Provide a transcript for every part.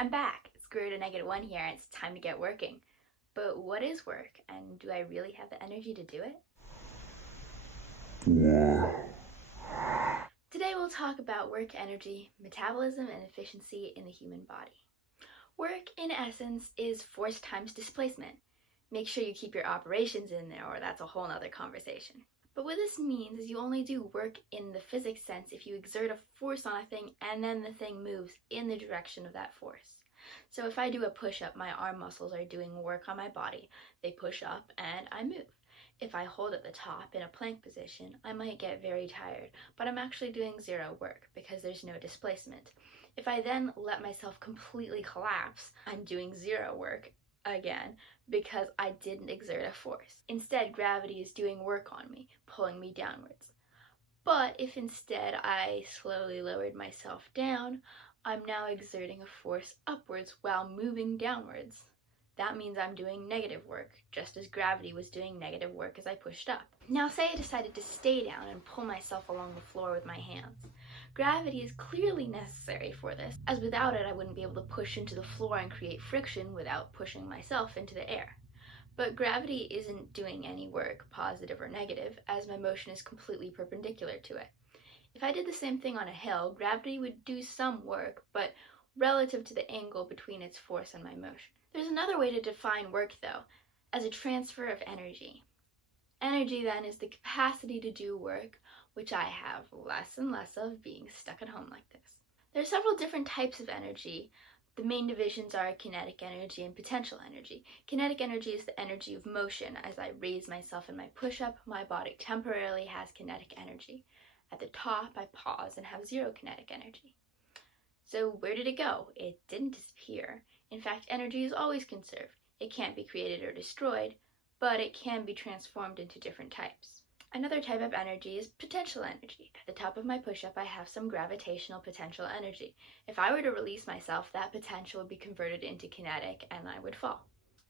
I'm back. Square root of -1 here, and it's time to get working. But what is work, and do I really have the energy to do it? Today we'll talk about work, energy, metabolism, and efficiency in the human body. Work, in essence, is force times displacement. Make sure you keep your operations in there, or that's a whole nother conversation. But what this means is you only do work in the physics sense if you exert a force on a thing and then the thing moves in the direction of that force. So if I do a push-up, my arm muscles are doing work on my body. They push up and I move. If I hold at the top in a plank position, I might get very tired, but I'm actually doing zero work because there's no displacement. If I then let myself completely collapse, I'm doing zero work again because I didn't exert a force. Instead, gravity is doing work on me, pulling me downwards. But if instead I slowly lowered myself down, I'm now exerting a force upwards while moving downwards. That means I'm doing negative work, just as gravity was doing negative work as I pushed up. Now say I decided to stay down and pull myself along the floor with my hands. Gravity is clearly necessary for this, as without it I wouldn't be able to push into the floor and create friction without pushing myself into the air. But gravity isn't doing any work, positive or negative, as my motion is completely perpendicular to it. If I did the same thing on a hill, gravity would do some work, but relative to the angle between its force and my motion. There's another way to define work, though, as a transfer of energy. Energy, then, is the capacity to do work, which I have less and less of being stuck at home like this. There are several different types of energy. The main divisions are kinetic energy and potential energy. Kinetic energy is the energy of motion. As I raise myself in my push-up, my body temporarily has kinetic energy. At the top, I pause and have zero kinetic energy. So where did it go? It didn't disappear. In fact, energy is always conserved. It can't be created or destroyed, but it can be transformed into different types. Another type of energy is potential energy. At the top of my push-up, I have some gravitational potential energy. If I were to release myself, that potential would be converted into kinetic and I would fall.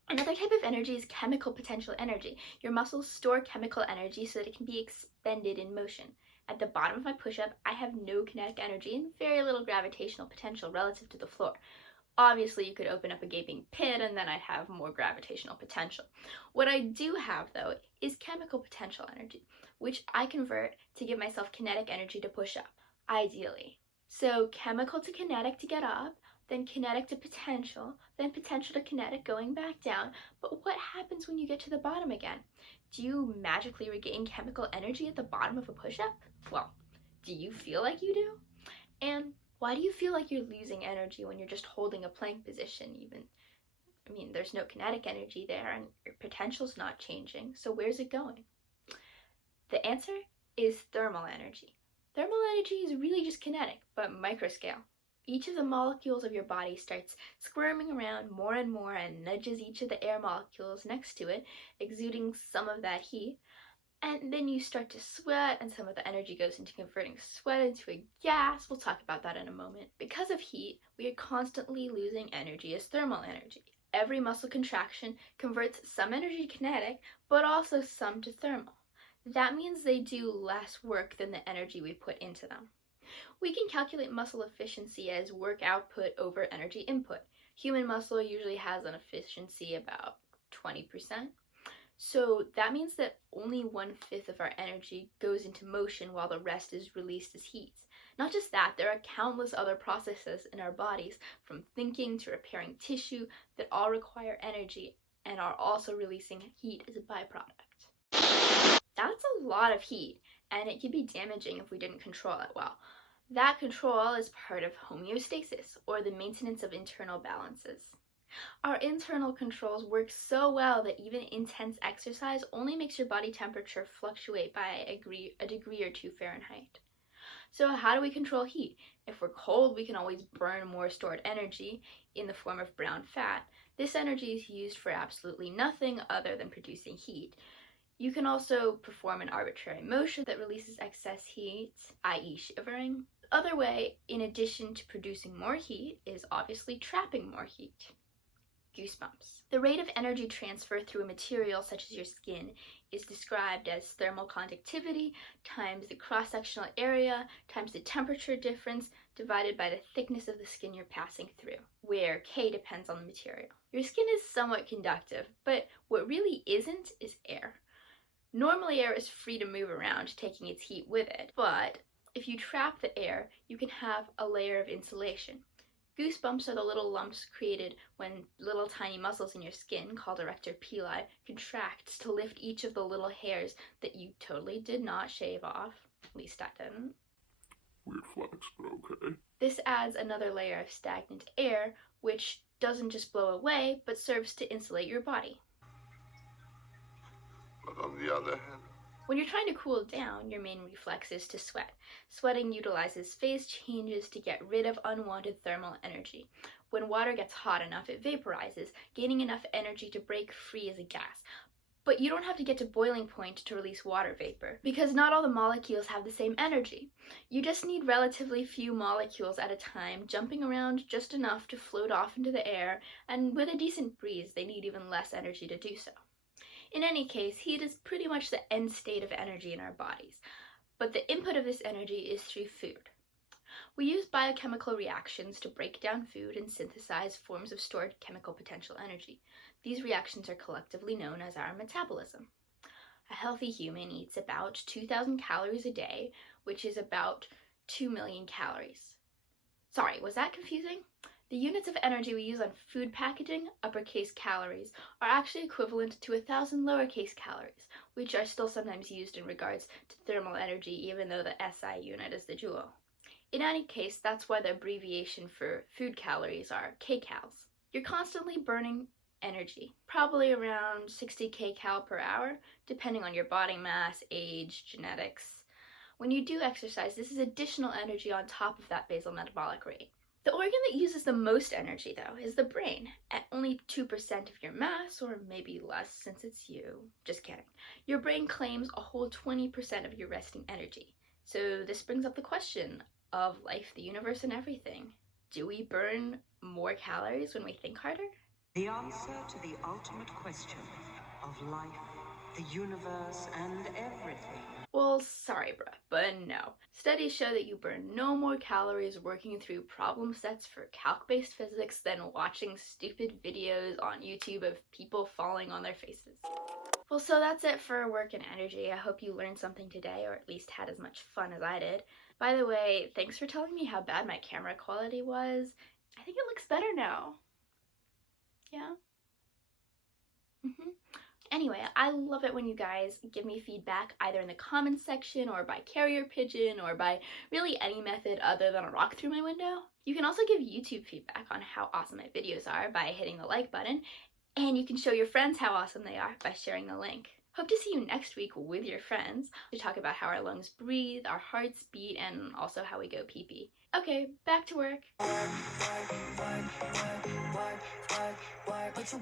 Another type of energy is chemical potential energy. Your muscles store chemical energy so that it can be expended in motion. At the bottom of my push-up, I have no kinetic energy and very little gravitational potential relative to the floor. Obviously, you could open up a gaping pit and then I'd have more gravitational potential. What I do have, though, is chemical potential energy, which I convert to give myself kinetic energy to push up, ideally. So chemical to kinetic to get up, then kinetic to potential, then potential to kinetic going back down. But what happens when you get to the bottom again? Do you magically regain chemical energy at the bottom of a push-up? Well, do you feel like you do? And why do you feel like you're losing energy when you're just holding a plank position even? I mean, there's no kinetic energy there and your potential's not changing, so where's it going? The answer is thermal energy. Thermal energy is really just kinetic, but microscale. Each of the molecules of your body starts squirming around more and more and nudges each of the air molecules next to it, exuding some of that heat. And then you start to sweat, and some of the energy goes into converting sweat into a gas. We'll talk about that in a moment. Because of heat, we are constantly losing energy as thermal energy. Every muscle contraction converts some energy to kinetic, but also some to thermal. That means they do less work than the energy we put into them. We can calculate muscle efficiency as work output over energy input. Human muscle usually has an efficiency about 20%. So that means that only 1/5 of our energy goes into motion while the rest is released as heat. Not just that, there are countless other processes in our bodies, from thinking to repairing tissue, that all require energy and are also releasing heat as a byproduct. That's a lot of heat, and it can be damaging if we didn't control it well. That control is part of homeostasis, or the maintenance of internal balances. Our internal controls work so well that even intense exercise only makes your body temperature fluctuate by a degree or 2 Fahrenheit. So how do we control heat? If we're cold, we can always burn more stored energy in the form of brown fat. This energy is used for absolutely nothing other than producing heat. You can also perform an arbitrary motion that releases excess heat, i.e. shivering. The other way, in addition to producing more heat, is obviously trapping more heat. Goosebumps. The rate of energy transfer through a material such as your skin is described as thermal conductivity times the cross-sectional area times the temperature difference divided by the thickness of the skin you're passing through. where K depends on the material. Your skin is somewhat conductive, but what really isn't is air. Normally air is free to move around, taking its heat with it, but if you trap the air, you can have a layer of insulation. Goosebumps are the little lumps created when little tiny muscles in your skin, called erector pili, contracts to lift each of the little hairs that you totally did not shave off. At least I didn't. Weird flex, but okay. This adds another layer of stagnant air, which doesn't just blow away, but serves to insulate your body. But on the other hand, when you're trying to cool down, your main reflex is to sweat. Sweating utilizes phase changes to get rid of unwanted thermal energy. When water gets hot enough, it vaporizes, gaining enough energy to break free as a gas. But you don't have to get to boiling point to release water vapor, because not all the molecules have the same energy. You just need relatively few molecules at a time, jumping around just enough to float off into the air, and with a decent breeze, they need even less energy to do so. In any case, heat is pretty much the end state of energy in our bodies, but the input of this energy is through food. We use biochemical reactions to break down food and synthesize forms of stored chemical potential energy. These reactions are collectively known as our metabolism. A healthy human eats about 2,000 calories a day, which is about 2 million calories. Sorry, was that confusing? The units of energy we use on food packaging, uppercase calories, are actually equivalent to 1,000 lowercase calories, which are still sometimes used in regards to thermal energy, even though the SI unit is the joule. In any case, that's why the abbreviation for food calories are kcals. You're constantly burning energy, probably around 60 kcal per hour, depending on your body mass, age, genetics. When you do exercise, this is additional energy on top of that basal metabolic rate. The organ that uses the most energy, though, is the brain, at only 2% of your mass, or maybe less since it's you. Just kidding. Your brain claims a whole 20% of your resting energy. So this brings up the question of life, the universe, and everything. Do we burn more calories when we think harder? The answer to the ultimate question of life, the universe, and everything. Well, sorry, bruh, but no. Studies show that you burn no more calories working through problem sets for calc-based physics than watching stupid videos on YouTube of people falling on their faces. Well, so that's it for work and energy. I hope you learned something today, or at least had as much fun as I did. By the way, thanks for telling me how bad my camera quality was. I think it looks better now. Yeah? Anyway, I love it when you guys give me feedback either in the comments section or by carrier pigeon or by really any method other than a rock through my window. You can also give YouTube feedback on how awesome my videos are by hitting the like button, and you can show your friends how awesome they are by sharing the link. Hope to see you next week with your friends to talk about how our lungs breathe, our hearts beat, and also how we go pee-pee. Okay, back to work. But you